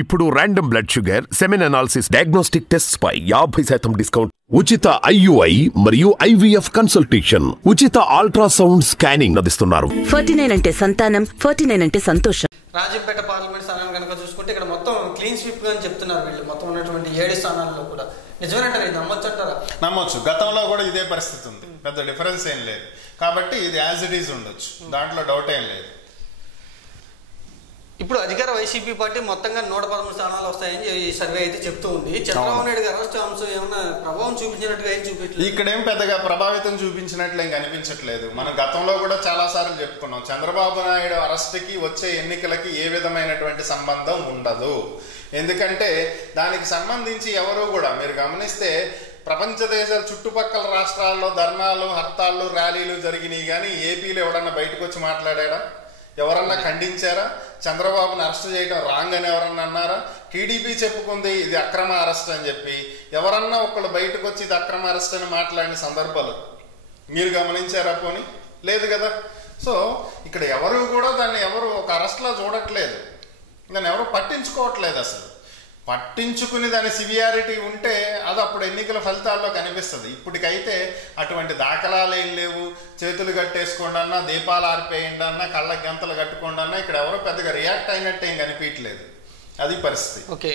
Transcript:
ఇప్పుడు random blood sugar, semen analysis, diagnostic tests పై 50% discount, ఉచిత IUI మరియు IVF కన్సల్టేషన్, ఉచిత అల్ట్రాసౌండ్ స్కానింగ్ అందిస్తున్నారు. 49 అంటే సంతానం, 49 అంటే సంతోషం. రాజంపేట పార్లమెంట్ స్థానాన్ని కనుక చూసుకుంటే ఇక్కడ మొత్తం క్లీన్ స్వీప్ గా అని చెప్తున్నారు వీళ్ళు. మొత్తం ఉన్నటువంటి 7 స్థానాల్లో కూడా నిజమేనంటారా? ఇది నమ్మొచ్చు అంటారా? నమ్మొచ్చు. గతంలో కూడా ఇదే పరిస్థితి ఉంది, పెద్ద డిఫరెన్స్ ఏం లేదు. కాబట్టి ఇది యాజ్ ఇట్ ఈజ్ ఉండొచ్చు, దాంట్లో డౌట్ ఏం లేదు. ఇప్పుడు అధికార వైసీపీ పార్టీ మొత్తంగా 113 స్థానాలు వస్తాయని ఈ సర్వే అయితే చెప్తూ ఉంది. చంద్రబాబు నాయుడు గారు అరెస్ట్ అంశం ఏమైనా ప్రభావం చూపించినట్టుగా ఏం చూపించలేదు. ఇక్కడేం పెద్దగా ప్రభావితం చూపించినట్లు ఏం కనిపించట్లేదు. మనం గతంలో కూడా చాలా సార్లు చెప్పుకున్నాం, చంద్రబాబు నాయుడు అరెస్ట్కి వచ్చే ఎన్నికలకి ఏ విధమైనటువంటి సంబంధం ఉండదు. ఎందుకంటే దానికి సంబంధించి ఎవరు కూడా మీరు గమనిస్తే ప్రపంచ దేశాల చుట్టుపక్కల రాష్ట్రాల్లో ధర్నాలు, హర్తాళ్ళు, ర్యాలీలు జరిగినాయి, కానీ ఏపీలో ఎవడన్నా బయటకు వచ్చి మాట్లాడా? ఎవరన్నా ఖండించారా? చంద్రబాబుని అరెస్ట్ చేయడం రాంగ్ అని ఎవరన్నా అన్నారా? టీడీపీ చెప్పుకుంది ఇది అక్రమ అరెస్ట్ అని చెప్పి. ఎవరన్నా ఒకళ్ళు బయటకు వచ్చి ఇది అక్రమ అరెస్ట్ అని మాట్లాడిన సందర్భాలు మీరు గమనించారా? పోనీ లేదు కదా. సో ఇక్కడ ఎవరు కూడా దాన్ని ఎవరు ఒక అరెస్ట్లా చూడట్లేదు, దాన్ని ఎవరు పట్టించుకోవట్లేదు. అసలు పట్టించుకుని దాని సివియారిటీ ఉంటే అది అప్పుడు ఎన్నికల ఫలితాల్లో కనిపిస్తుంది. ఇప్పటికైతే అటువంటి దాఖలాలు ఏం లేవు. చేతులు కట్టేసుకోండి అన్నా, దీపాలు ఆరిపోయండి అన్నా, కళ్ళకి గంతలు కట్టుకోండి అన్నా ఇక్కడ ఎవరో పెద్దగా రియాక్ట్ అయినట్టు ఏం కనిపించట్లేదు. అది పరిస్థితి. ఓకే.